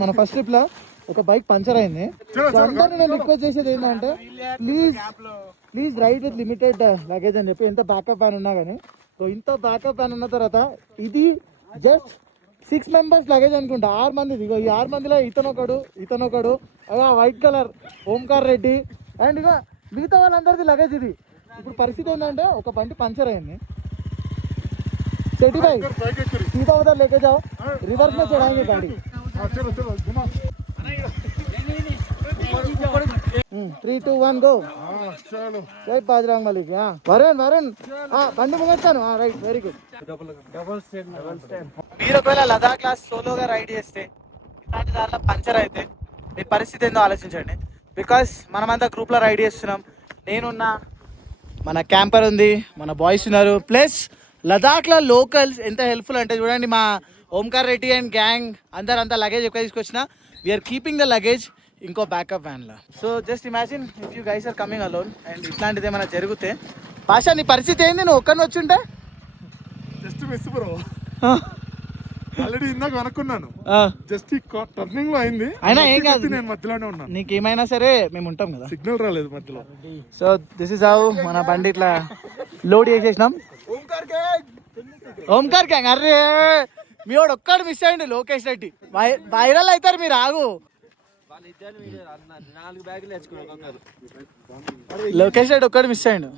మన first trip లో ఒక బైక్ పంచర్ అయింది. సో అందరినీ నేను రిక్వెస్ట్ చేసేది ఏంటంటే please ride with limited luggage అని చెప్పి, ఎంత బ్యాకప్ ప్యాన్ ఉన్నా కానీ. సో ఇంత బ్యాకప్ ప్యాన్ ఉన్న తర్వాత ఇది జస్ట్ 6 మెంబర్స్ లగేజ్ అనుకుంటా, 6 మంది. ఇగో ఈ 6 మందిలో ఇతనొకడు white colour Omkar Reddy and ఇక మిగతా వాళ్ళందరిది లగేజ్ ఇది. ఇప్పుడు పరిస్థితి ఏంటంటే ఒక బండి పంచర్ అయింది. सेठी भाई सीधा उधर लेके जाओ, रिवर्स में चढ़ाएंगे गाड़ी. 3, 2, 1 गो. जय बजरंगबली. వరుణ్ బండి ముగొచ్చాను. Right, very good. మీరు ఒకవేళ లదాఖ్ లా సోలోగా రైడ్ చేస్తే ఇలాంటి దాంట్లో పంచర్ అయితే మీ పరిస్థితి ఏందో ఆలోచించండి. బికాస్ మనమంతా గ్రూప్లో రైడ్ చేస్తున్నాం. నేనున్నా, మన క్యాంపర్ ఉంది, మన బాయ్స్ ఉన్నారు. ప్లస్ లదాఖ్లో లోకల్స్ ఎంత హెల్ప్ఫుల్ అంటే చూడండి, మా ఓంకార్ రెడ్డి అండ్ గ్యాంగ్ అంతా లగేజ్ ఎక్కువ తీసుకొచ్చిన, వీఆర్ కీపింగ్ ద లగేజ్ ఇంకో బ్యాకప్ వ్యాన్లో. So just imagine if you guys are coming alone and ఇట్లాంటిది ఏమైనా జరిగితే. భాష నీ పరిస్థితి ఏంది? నువ్వు ఒక్కరిని వచ్చుంటే జస్ట్ మిస్ బ్రో. ఆల్రెడీ ఇందాక అనుకున్నాను, జస్ట్ టర్నింగ్ లో అయింది. అయినా ఏం కాదు, నేను మధ్యలోనే ఉన్నాను. నీకేమైనా సరే మేము ఉంటాం కదా. సిగ్నల్ రాలేదు మధ్యలో. సో దిస్ ఇస్ హౌ మన బండి ఇట్లా లోడ్ చేసేసినాం. ఓంకార్ గ్యాంగ్. అరే మీ వాడు ఒక్కడు మిస్ అయ్యండి, లోకేష్ రెడ్డి. వైరల్ అవుతారు మీరు. ఆగు, లోకేష్ రెడ్డి ఒక్కడు మిస్ అయ్యండు.